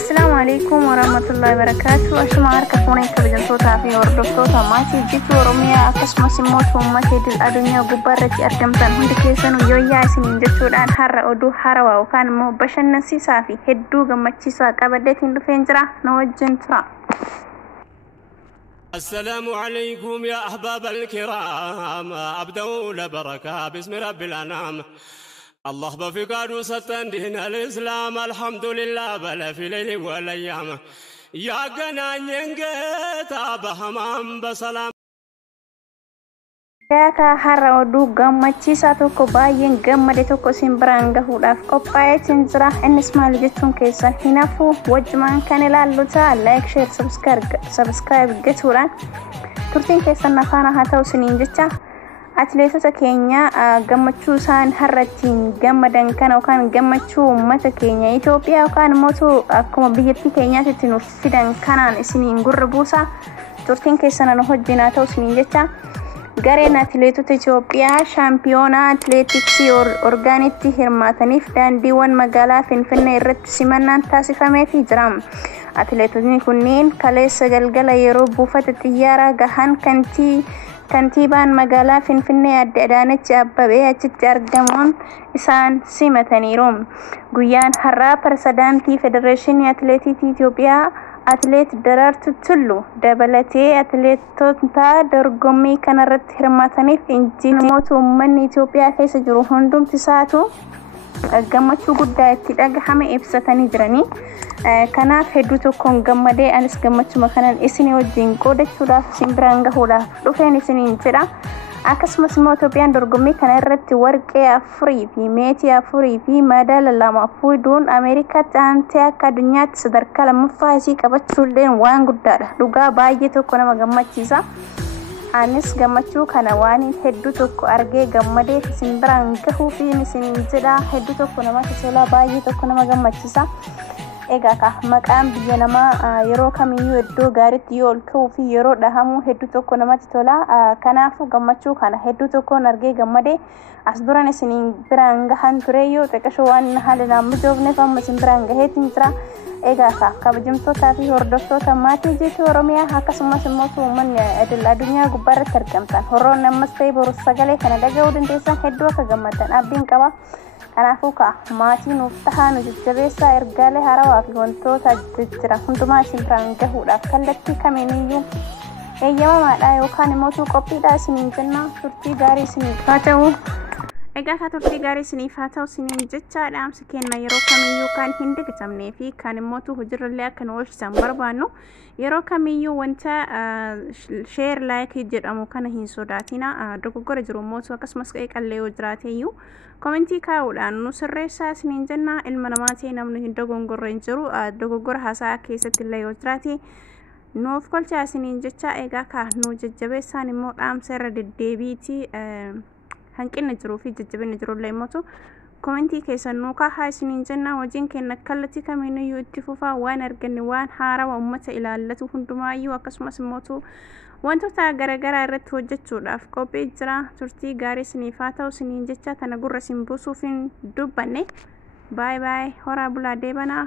السلام عليكم ورحمة الله وبركاته. أشمع كفوني كبجن صوتها في وردفتوتا ماتي جيتو روميا أكسما سموت وماتي دل أدنيا قبارة أرقمتان هندي كيسان ويويا سنين جيتو الآن حر أدو حروا وكان مو بشن نسي صافي هدو غمتشي ساك أبدتين دفنجرة نوجن ترا. السلام عليكم يا أحباب الكرام، أبدأ لبركة باسم رب الأنام. الله بفقاد ستن دين الإسلام، الحمد لله بل في ليل والأيام. يا جنان ينجت أبهمام بسلام. Ka harra oduu gammachiisaa tokko baay'een gammade tokko simbiraan gahuudhaaf qophaa'ee jira. Innis maal jechuun keessan hinafuu wajjumaan kan ilaallu ta'a. Like, share, subscribe gochuudhaan turtiin keessan nafaana haa ta'u isiniin jecha. Atileetota keenya gammachuu isaan har'attiin gammadan kana yookaan gammachuu uummata keenya Itoophiyaa yookaan immoo akkuma biyyattii keenyaatti nuuf fidan kanaan isiniin gurra buusa. Turtiin keessan nu wajjin haa ta'u isiniin jecha. Gareen atileetota Itoophiyaa shaampiyoonaa atileetiksii orgaanitti hirmaataniif daandiiwwan magaalaa Finfinnee irratti simannaan taasifameefii jira. Atileetonni kunneen kaleessa galgala yeroo buufata xiyyaaraa gahan kantiibaan magaalaa Finfinnee Aadde Adaanech Abeebee achitti argamuun isaan simataniiru. Guyyaan har'aa pirezidaantii Federeeshinii Atileetiksii Itoophiyaa Atileet Daraartuu Tulluu dabalatee atileetota dorgommii kanarratti hirmaataniif injiinamoota uummanni Itoophiyaa keessa jiru hundumti isaatu gammachuu guddaa itti dhagahame ibsatanii jiranii. Kanaaf hedduu tokkoon gammadee anis gammachuma kanaan isinii wajjin qoodachuudhaaf isin biraan gahuudhaaf dhufeen isiniin jedha. Akkasumas immoo Itoophiyaan dorgommii kana irratti warqee 4 fi meetii 4 fi madaala 2 fuudhuun Ameerikaatti aantee akka addunyaatti sadarkaa lammaffaa isii qabachuulleen waan guddaadha. Dhugaa baay'ee tokko nama gammachiisa. Anis gammachuu kana waan hedduu tokko argee gammadee isin biraan gahuu fi isiniin jedha. Hedduu tokko nama tola baay'ee tokko nama gammachiisa. Egaa maqaan biyya namaa yeroo kamiyyuu iddoo gaariitti yoo ol ka'uu fi yeroo dhahamu hedduu tokko namatti tola. Kanaafuu gammachuu kana hedduu tokkoon argee gammadee as duran isin biraan gahan ture yoo xiqqashoo waan haala naannoo joofneef amma isin biraan gaheetiin jira. Egaa kabajamtootaa fi hordoftoota maatii jeetii Oromiyaa akkasumas immoo uummanni addunyaa gubbaarratti argamtan horoon ammas ta'e boru sagalee kana dhaga'uu dandeessan hedduu akka gammadan abdiin qaba. Kanaafuu maatii nuuf tahaa nu jajjabeessaa ergaalee haarawaa fi wantoota jijjiiran hundumaa isin biraan gahuudhaaf kallattii kamiiniyyuu eeyyamamaadha yookaan immoo qophiidha isiniin jenna. Turtii gaarii isiniif haa ta'u. Egaa turtii gaarii isiniif haa ta'u isiniin jecha dhaamsi kenna yeroo kamiyyuu kan hin dagatamnee fi kan immoo hojiirra akka nu oolchisan barbaannu yeroo kamiyyuu wanta share like jedhamu kana hin sodaatina. Dogoggora jiru immoo akkasumas qallee yoo jiraateyyuu komentii kaa'uudhaan nu sirreessaa isiniin jenna. Ilma namaatii namni hin dogoggorre hin jiru. Dogoggora haasaa keessatti illee yoo jiraate nuuf kolchaa isiniin jecha. Egaa nu jajjabeessaan immoo dhaamsa irra deddeebiiti. Hanqinni jiruu fi jajjabinni jirullee immoo komentii keessan nu kaa'aa isiniin jenna. Hojiin keenya kallattii kamiiniyyuu itti fufaa waan arganne waan haarawaa uummata ilaallatu hundumaayyuu akkasumas immoo wantoota garaagaraa irratti hojjechuudhaaf qophii jira. Turtii gaarii isiniif haa ta'u isiniin jecha tana gurra isin buusuuf hin dubbanne. Bye bye. Horaa bulaa deebanaa.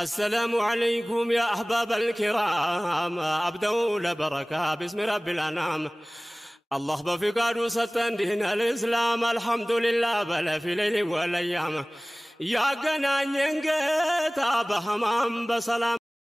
السلام عليكم يا أحباب الكرام، أبدأ لبركة باسم رب الأنام. الله بفقاد ستن دين الإسلام، الحمد لله بل في ليل والأيام. يا جنان ينجت أبهمام بسلام.